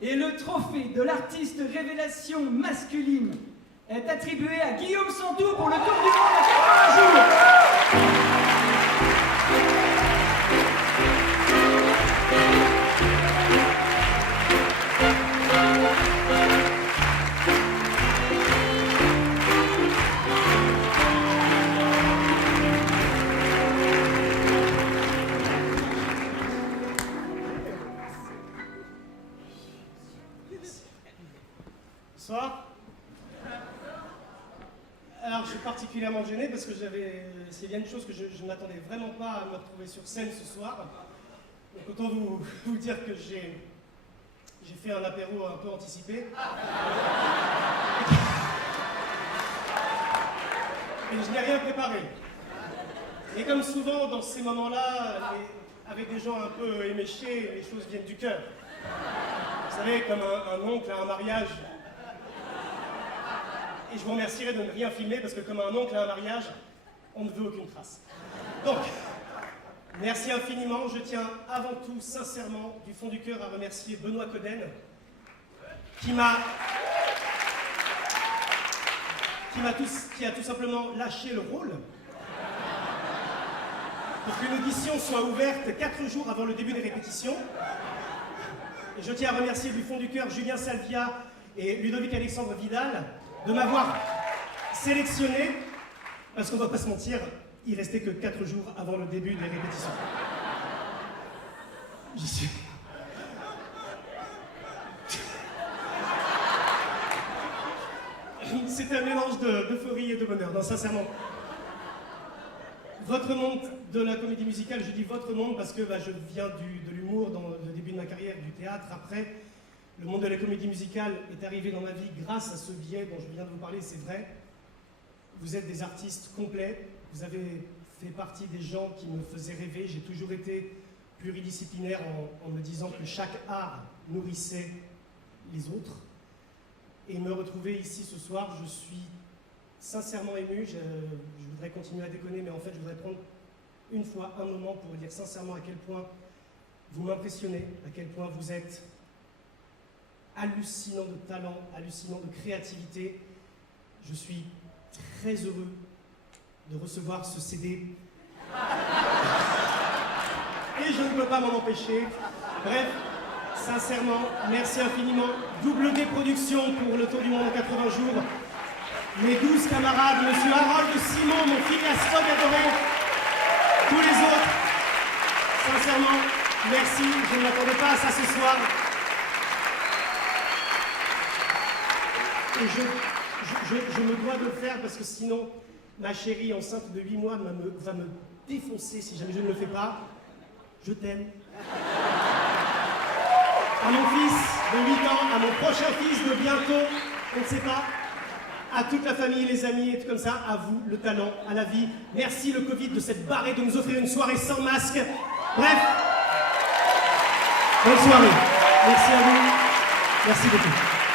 Et le trophée de l'artiste révélation masculine est attribué à Guillaume Santou pour le Tour du Monde en 80 jours. Bonsoir. Alors, je suis particulièrement gêné parce que c'est bien une chose que je ne m'attendais vraiment pas à me retrouver sur scène ce soir. Donc, autant vous dire que j'ai fait un apéro un peu anticipé. Et je n'ai rien préparé. Et comme souvent dans ces moments-là, avec des gens un peu éméchés, les choses viennent du cœur. Vous savez, comme un oncle à un mariage. Et je vous remercierai de ne rien filmer parce que comme un oncle à un mariage, on ne veut aucune trace. Donc, merci infiniment. Je tiens avant tout, sincèrement, du fond du cœur, à remercier Benoît Coden, qui a tout simplement lâché le rôle pour qu'une audition soit ouverte 4 jours avant le début des répétitions. Et je tiens à remercier du fond du cœur Julien Salvia et Ludovic Alexandre Vidal de m'avoir sélectionné, parce qu'on ne va pas se mentir, il restait que 4 jours avant le début des répétitions. J'y suis. C'est un mélange d'euphorie et de bonheur, non, sincèrement. Votre monde de la comédie musicale, je dis votre monde parce que je viens de l'humour dans le début de ma carrière, du théâtre. Après, le monde de la comédie musicale est arrivé dans ma vie grâce à ce biais dont je viens de vous parler, c'est vrai. Vous êtes des artistes complets, vous avez fait partie des gens qui me faisaient rêver. J'ai toujours été pluridisciplinaire en me disant que chaque art nourrissait les autres. Et me retrouver ici ce soir, je suis sincèrement ému. Je voudrais continuer à déconner, mais en fait, je voudrais prendre une fois un moment pour vous dire sincèrement à quel point vous m'impressionnez, à quel point vous êtes hallucinant de talent, hallucinant de créativité. Je suis très heureux de recevoir ce CD. Et je ne peux pas m'en empêcher. Bref, sincèrement, merci infiniment. Double D Productions pour le Tour du Monde en 80 jours. Mes 12 camarades, monsieur Harold Simon, mon Phileas Fogg adoré, tous les autres. Sincèrement, merci. Je ne m'attendais pas à ça ce soir. Et je me dois de le faire parce que sinon, ma chérie enceinte de 8 mois va me défoncer si jamais je ne le fais pas. Je t'aime. À mon fils de 8 ans, à mon prochain fils de bientôt, on ne sait pas. À toute la famille, les amis et tout comme ça, à vous, le talent, à la vie. Merci le Covid de cette barre et de nous offrir une soirée sans masque. Bref, bonne soirée. Merci à vous. Merci beaucoup.